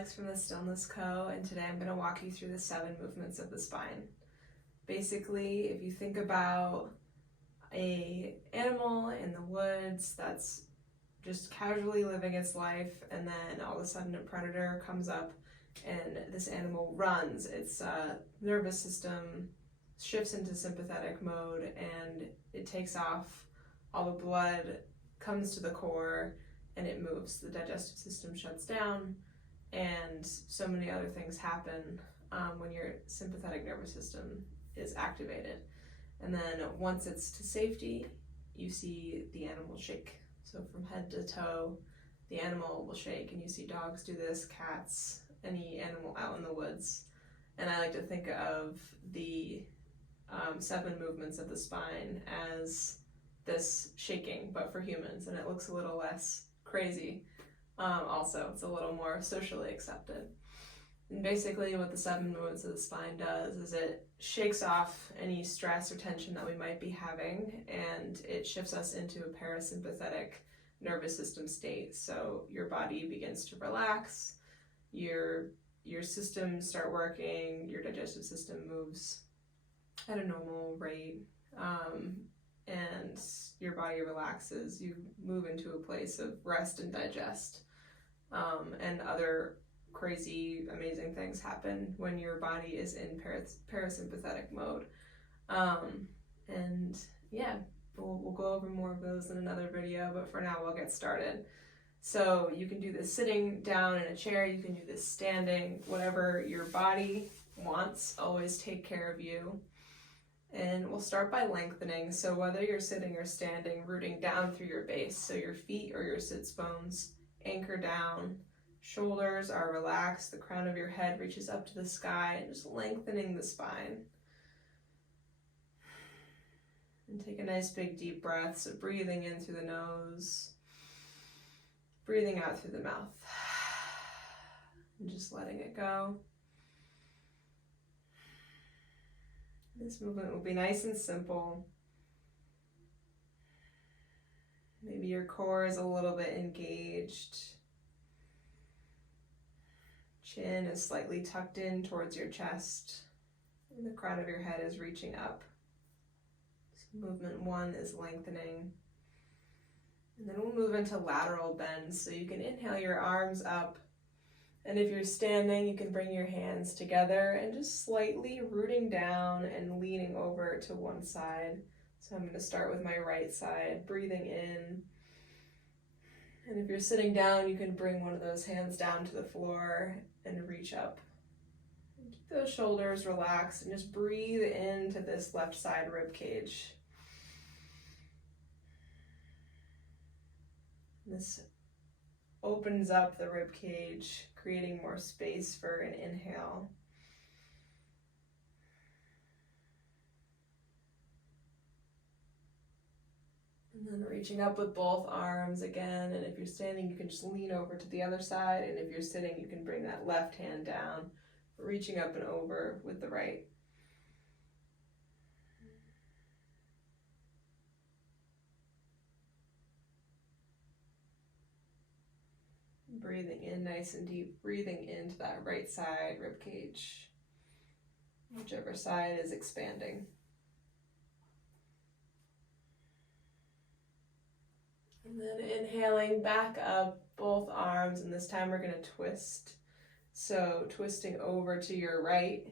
Alex from the Stillness Co. and today I'm going to walk you through the 7 movements of the spine. Basically, if you think about an animal in the woods that's just casually living its life, and then all of a sudden a predator comes up and this animal runs, its nervous system shifts into sympathetic mode and it takes off, all the blood comes to the core and it moves, the digestive system shuts down, and so many other things happen when your sympathetic nervous system is activated. And then once it's to safety, you see the animal shake. So from head to toe, the animal will shake, and you see dogs do this, cats, any animal out in the woods. And I like to think of the 7 movements of the spine as this shaking, but for humans, and it looks a little less crazy. Also, it's a little more socially accepted. And basically what the 7 movements of the spine does is it shakes off any stress or tension that we might be having, and it shifts us into a parasympathetic nervous system state. So your body begins to relax, your systems start working, your digestive system moves at a normal rate, and your body relaxes. You move into a place of rest and digest, and other crazy, amazing things happen when your body is in parasympathetic mode. And yeah, we'll go over more of those in another video, but for now we'll get started. So you can do this sitting down in a chair, you can do this standing, whatever your body wants, always take care of you. And we'll start by lengthening. So whether you're sitting or standing, rooting down through your base, so your feet or your sits bones anchor down, shoulders are relaxed, the crown of your head reaches up to the sky, and just lengthening the spine. And take a nice big deep breath, so breathing in through the nose, breathing out through the mouth, and just letting it go. This movement will be nice and simple. Maybe your core is a little bit engaged. Chin is slightly tucked in towards your chest, and the crown of your head is reaching up. So movement 1 is lengthening. And then we'll move into lateral bend. So you can inhale your arms up, and if you're standing, you can bring your hands together and just slightly rooting down and leaning over to one side. So I'm going to start with my right side, breathing in. And if you're sitting down, you can bring one of those hands down to the floor and reach up. And keep those shoulders relaxed and just breathe into this left side rib cage. This opens up the rib cage, creating more space for an inhale. And then reaching up with both arms again, and if you're standing, you can just lean over to the other side, and if you're sitting, you can bring that left hand down, reaching up and over with the right. Breathing in nice and deep, breathing into that right side rib cage, whichever side is expanding. And then inhaling back up, both arms, and this time we're going to twist. So twisting over to your right,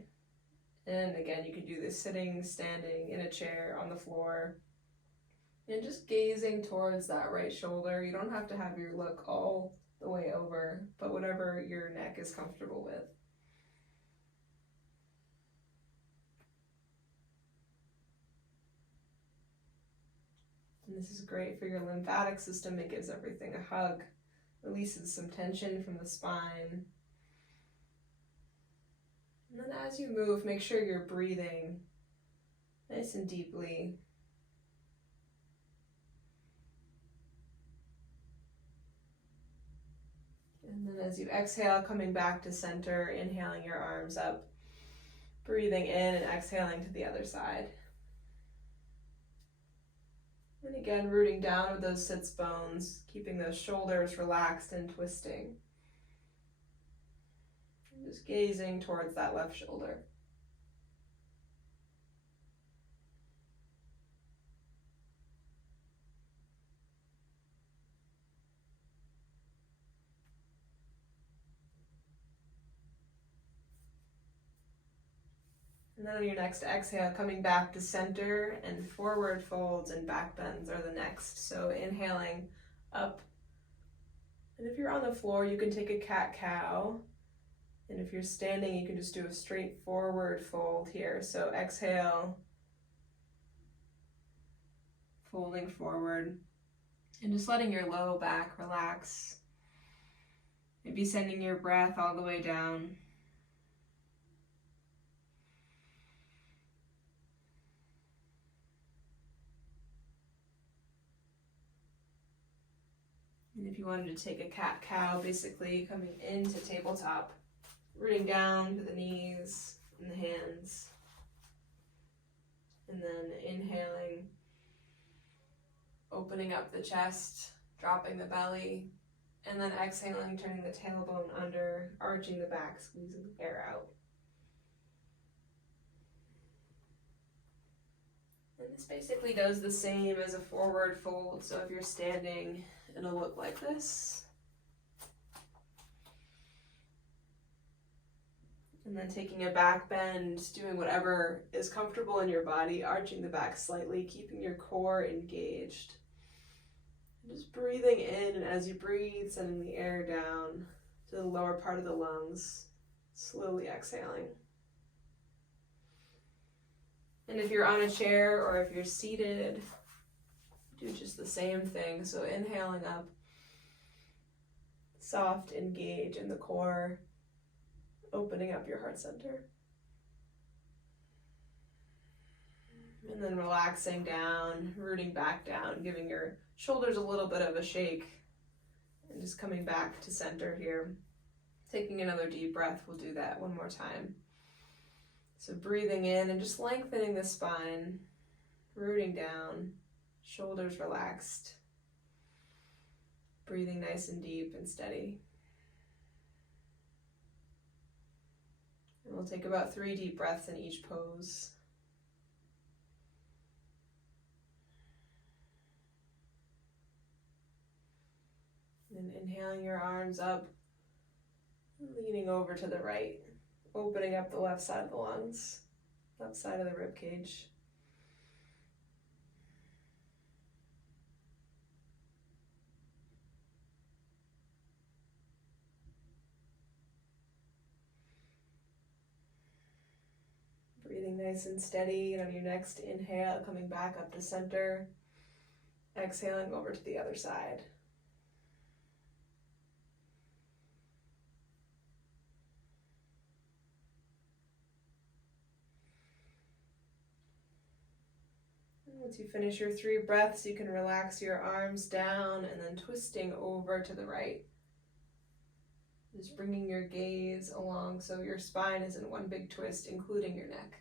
and again you can do this sitting, standing, in a chair, on the floor, and just gazing towards that right shoulder. You don't have to have your look all the way over, but whatever your neck is comfortable with. And this is great for your lymphatic system. It gives everything a hug, releases some tension from the spine. And then as you move, make sure you're breathing nice and deeply. And then as you exhale, coming back to center, inhaling your arms up, breathing in and exhaling to the other side. And again, rooting down with those sits bones, keeping those shoulders relaxed and twisting. Just gazing towards that left shoulder. And then on your next exhale, coming back to center, and forward folds and back bends are the next. So inhaling up. And if you're on the floor, you can take a cat-cow. And if you're standing, you can just do a straight forward fold here. So exhale, folding forward, and just letting your low back relax. Maybe sending your breath all the way down. And if you wanted to take a cat-cow, basically coming into tabletop, rooting down to the knees and the hands. And then inhaling, opening up the chest, dropping the belly, and then exhaling, turning the tailbone under, arching the back, squeezing the air out. And this basically does the same as a forward fold, so if you're standing, it'll look like this. And then taking a back bend, doing whatever is comfortable in your body, arching the back slightly, keeping your core engaged. And just breathing in, and as you breathe, sending the air down to the lower part of the lungs, slowly exhaling. And if you're on a chair or if you're seated, do just the same thing. So inhaling up, soft engage in the core, opening up your heart center. And then relaxing down, rooting back down, giving your shoulders a little bit of a shake, and just coming back to center here. Taking another deep breath, we'll do that one more time. So breathing in and just lengthening the spine, rooting down, shoulders relaxed, breathing nice and deep and steady. And we'll take about 3 deep breaths in each pose. And inhaling your arms up, leaning over to the right, opening up the left side of the lungs, left side of the rib cage. Breathing nice and steady, and on your next inhale, coming back up to center, exhaling over to the other side. Once you finish your 3 breaths, you can relax your arms down and then twisting over to the right. Just bringing your gaze along so your spine is in one big twist, including your neck.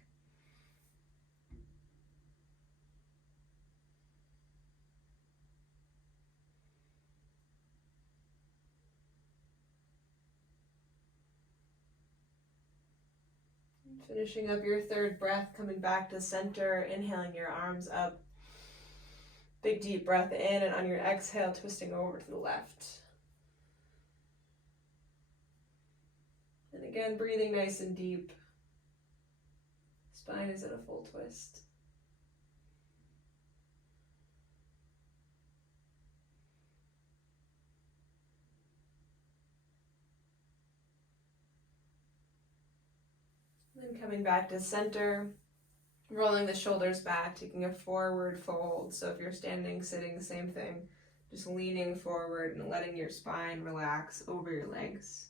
Finishing up your 3rd breath, coming back to center, inhaling your arms up. Big deep breath in, and on your exhale, twisting over to the left. And again, breathing nice and deep. Spine is in a full twist. Then coming back to center, rolling the shoulders back, taking a forward fold. So if you're standing, sitting, same thing. Just leaning forward and letting your spine relax over your legs.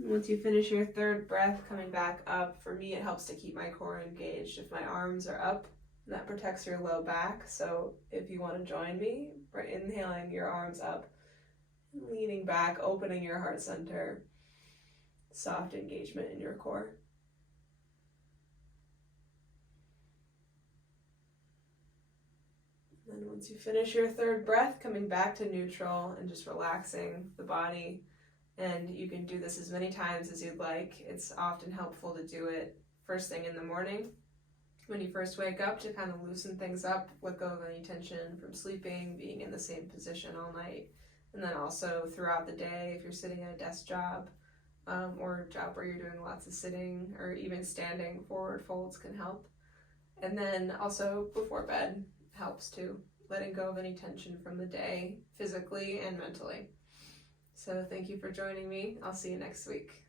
Once you finish your 3rd breath, coming back up, for me it helps to keep my core engaged. If my arms are up, that protects your low back. So if you want to join me, inhaling your arms up, leaning back, opening your heart center, soft engagement in your core. And then once you finish your third breath, coming back to neutral and just relaxing the body. And you can do this as many times as you'd like. It's often helpful to do it first thing in the morning when you first wake up to kind of loosen things up, let go of any tension from sleeping, being in the same position all night. And then also throughout the day, if you're sitting at a desk job or a job where you're doing lots of sitting or even standing, forward folds can help. And then also before bed helps too, letting go of any tension from the day, physically and mentally. So thank you for joining me. I'll see you next week.